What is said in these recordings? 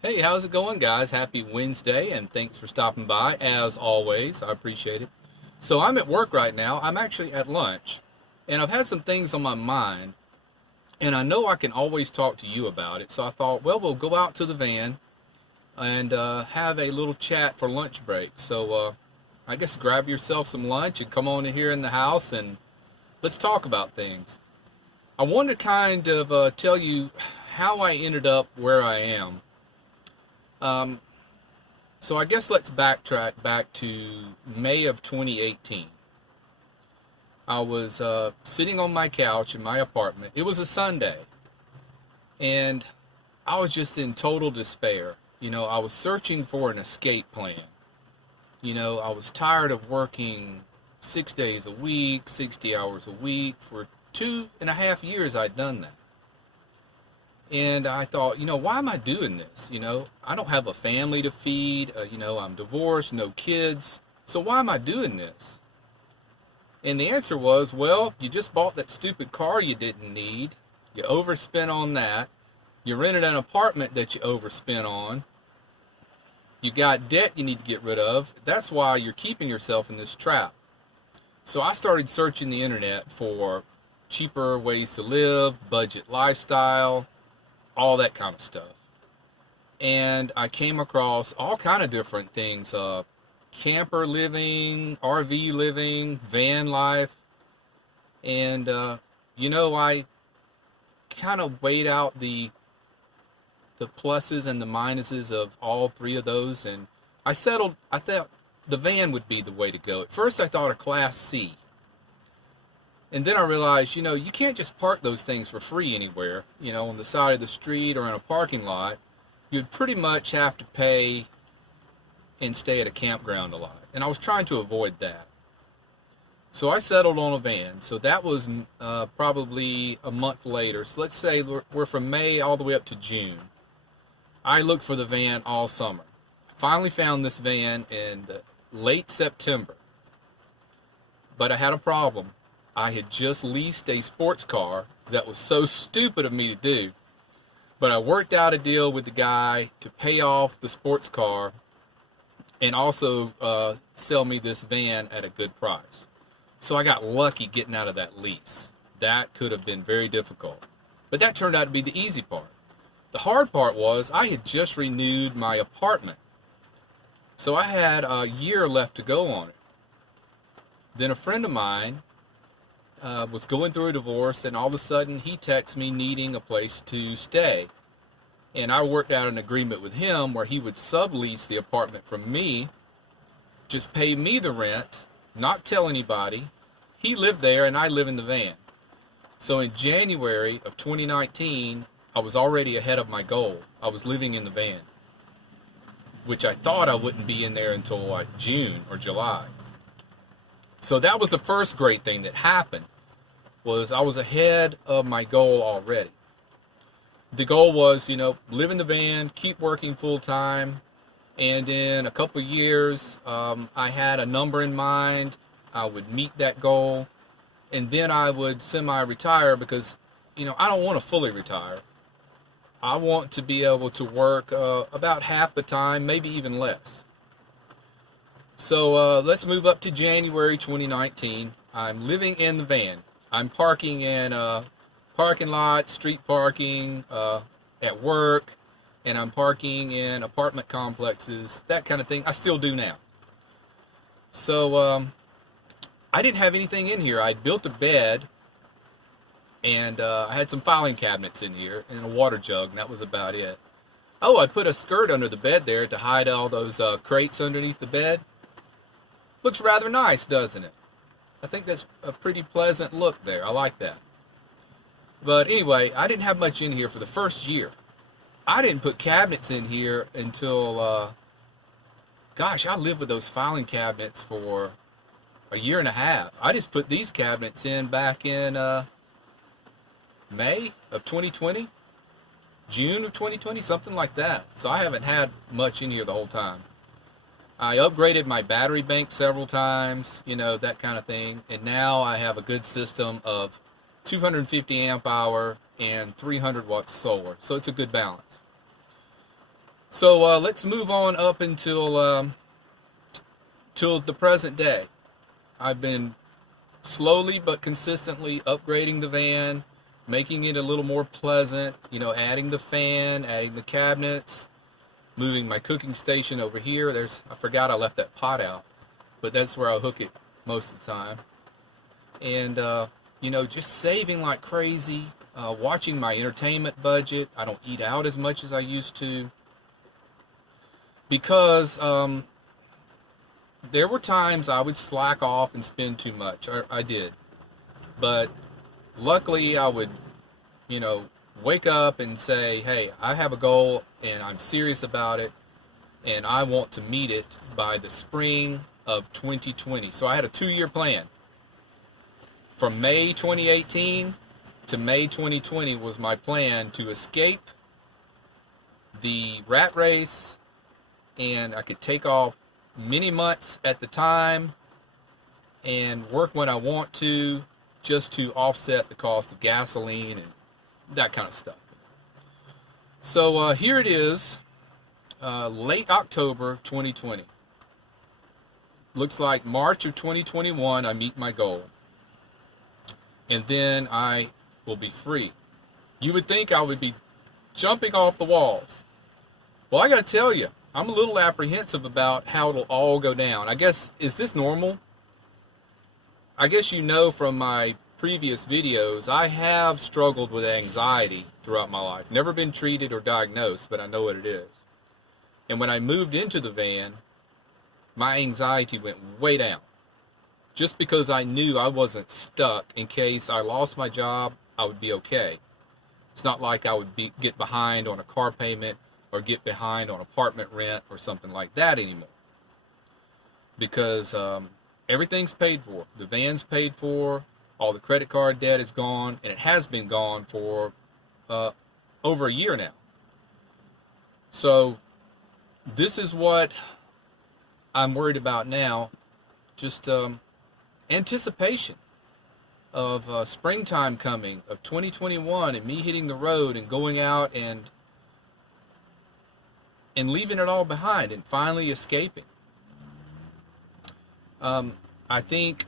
Hey, how's it going, guys? Happy Wednesday, and thanks for stopping by. As always, I appreciate it. So, I'm at work right now. I'm actually at lunch, and I've had some things on my mind, and I know I can always talk to you about it. So, I thought, well, we'll go out to the van and have a little chat for lunch break. So, I guess grab yourself some lunch and come on in here in the house and let's talk about things. I want to kind of tell you how I ended up where I am. Um, So I guess let's backtrack back to May of 2018. I was sitting on my couch in my apartment. It was a Sunday, and I was just in total despair. I was searching for an escape plan. I was tired of working 6 days a week, 60 hours a week. For 2.5 years, I'd done that. And I thought, why am I doing this? I don't have a family to feed. I'm divorced, no kids. So why am I doing this? And the answer was, well, you just bought that stupid car you didn't need. You overspent on that. You rented an apartment that you overspent on. You got debt you need to get rid of. That's why you're keeping yourself in this trap. So I started searching the internet for cheaper ways to live, budget lifestyle, all that kind of stuff. And I came across all kind of different things: camper living, RV living, van life, and I kind of weighed out the pluses and the minuses of all three of those, and I settled. I thought the van would be the way to go. At first, I thought a Class C. And then I realized, you can't just park those things for free anywhere, on the side of the street or in a parking lot. You'd pretty much have to pay and stay at a campground a lot. And I was trying to avoid that. So I settled on a van. So that was probably a month later. So let's say we're from May all the way up to June. I looked for the van all summer. I finally found this van in late September. But I had a problem. I had just leased a sports car that was so stupid of me to do. But I worked out a deal with the guy to pay off the sports car and also sell me this van at a good price. So I got lucky getting out of that lease. That could have been very difficult. But that turned out to be the easy part. The hard part was I had just renewed my apartment. So I had a year left to go on it. Then a friend of mine was going through a divorce, and all of a sudden he texts me needing a place to stay. And I worked out an agreement with him where he would sublease the apartment from me, just pay me the rent, not tell anybody. He lived there and I live in the van. So in January of 2019, I was already ahead of my goal. I was living in the van, which I thought I wouldn't be in there until like June or July. So that was the first great thing that happened, was I was ahead of my goal already. The goal was, live in the van, keep working full time, and in a couple of years, I had a number in mind. I would meet that goal, and then I would semi-retire because, I don't want to fully retire. I want to be able to work about half the time, maybe even less. So let's move up to January 2019. I'm living in the van. I'm parking in parking lots, street parking, at work, and I'm parking in apartment complexes, that kind of thing. I still do now. So I didn't have anything in here. I built a bed, and I had some filing cabinets in here and a water jug, and that was about it. Oh, I put a skirt under the bed there to hide all those crates underneath the bed. Looks rather nice, doesn't it? I think that's a pretty pleasant look there. I like that. But anyway, I didn't have much in here for the first year. I didn't put cabinets in here until, gosh, I lived with those filing cabinets for a year and a half. I just put these cabinets in back in May of 2020, June of 2020, something like that. So I haven't had much in here the whole time. I upgraded my battery bank several times, that kind of thing. And now I have a good system of 250 amp hour and 300 watts solar. So it's a good balance. So let's move on up until till the present day. I've been slowly but consistently upgrading the van, making it a little more pleasant, adding the fan, adding the cabinets, moving my cooking station over here. I forgot I left that pot out, but that's where I hook it most of the time. And, just saving like crazy, watching my entertainment budget. I don't eat out as much as I used to because there were times I would slack off and spend too much. I did. But luckily I would, wake up and say, hey, I have a goal and I'm serious about it and I want to meet it by the spring of 2020. So I had a 2-year plan. From May 2018 to May 2020 was my plan to escape the rat race, and I could take off many months at the time and work when I want to, just to offset the cost of gasoline and that kind of stuff. So here it is, late October of 2020. Looks like March of 2021 I meet my goal. And then I will be free. You would think I would be jumping off the walls. Well, I got to tell you, I'm a little apprehensive about how it'll all go down. I guess, is this normal? I guess from my previous videos, I have struggled with anxiety throughout my life. Never been treated or diagnosed, but I know what it is. And when I moved into the van, my anxiety went way down. Just because I knew I wasn't stuck in case I lost my job, I would be okay. It's not like I would get behind on a car payment or get behind on apartment rent or something like that anymore. Because everything's paid for. The van's paid for, all the credit card debt is gone, and it has been gone for over a year now. So this is what I'm worried about now. Just anticipation of springtime coming, of 2021, and me hitting the road and going out and leaving it all behind and finally escaping. I think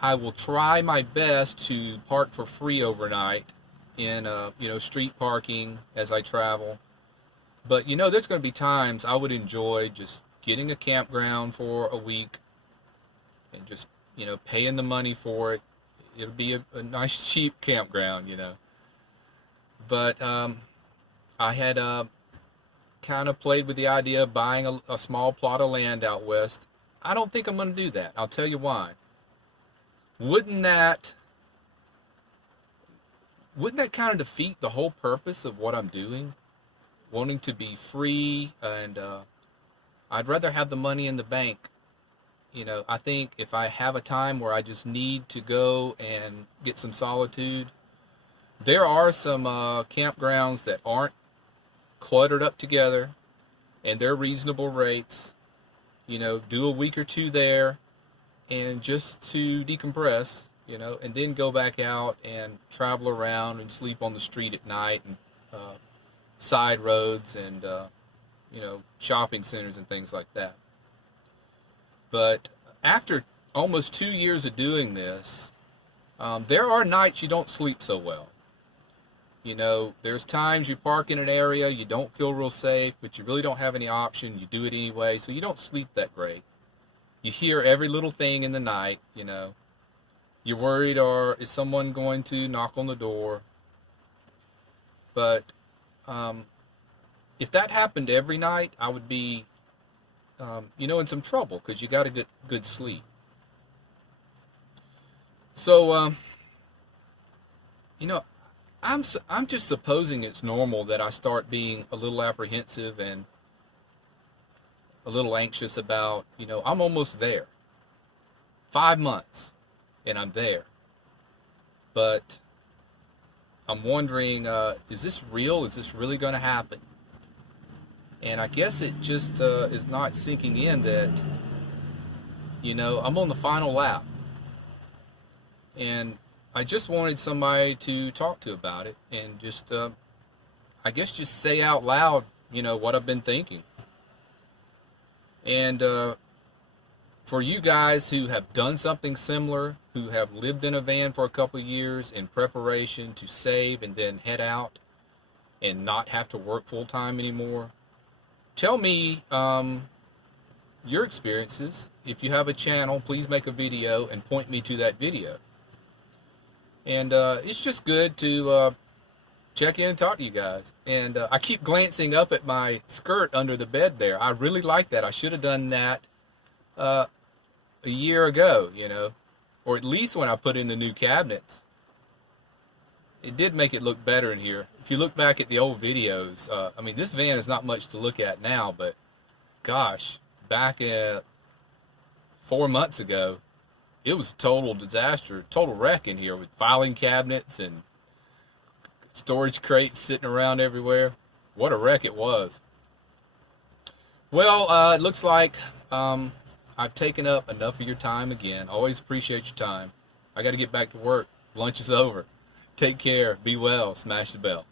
I will try my best to park for free overnight in street parking as I travel. But there's going to be times I would enjoy just getting a campground for a week and just paying the money for it. It'll be a nice cheap campground, but I had kind of played with the idea of buying a small plot of land out west. I don't think I'm going to do that. I'll tell you why. Wouldn't that kind of defeat the whole purpose of what I'm doing? Wanting to be free, and I'd rather have the money in the bank. I think if I have a time where I just need to go and get some solitude, there are some campgrounds that aren't cluttered up together, and they're reasonable rates. Do a week or two there, and just to decompress, and then go back out and travel around and sleep on the street at night, and side roads and shopping centers and things like that. But after almost 2 years of doing this, there are nights you don't sleep so well. There's times you park in an area, you don't feel real safe, but you really don't have any option. You do it anyway, so you don't sleep that great. You hear every little thing in the night, You're worried, or is someone going to knock on the door? But if that happened every night, I would be in some trouble, because you got to get good sleep. So, I'm just supposing it's normal that I start being a little apprehensive and a little anxious about, I'm almost there. 5 months, and I'm there. But I'm wondering, is this real? Is this really going to happen? And I guess it just is not sinking in that, I'm on the final lap. And I just wanted somebody to talk to about it, and just, I guess just say out loud, what I've been thinking. And for you guys who have done something similar, who have lived in a van for a couple of years in preparation to save and then head out and not have to work full time anymore, tell me your experiences. If you have a channel, please make a video and point me to that video. And it's just good to check in and talk to you guys. And I keep glancing up at my skirt under the bed there. I really like that. I should have done that a year ago, or at least when I put in the new cabinets. It did make it look better in here. If you look back at the old videos, I mean, this van is not much to look at now, but gosh, back 4 months ago, it was a total disaster, total wreck in here with filing cabinets and storage crates sitting around everywhere. What a wreck it was. Well, it looks like I've taken up enough of your time again. Always appreciate your time. I got to get back to work. Lunch is over. Take care. Be well. Smash the bell.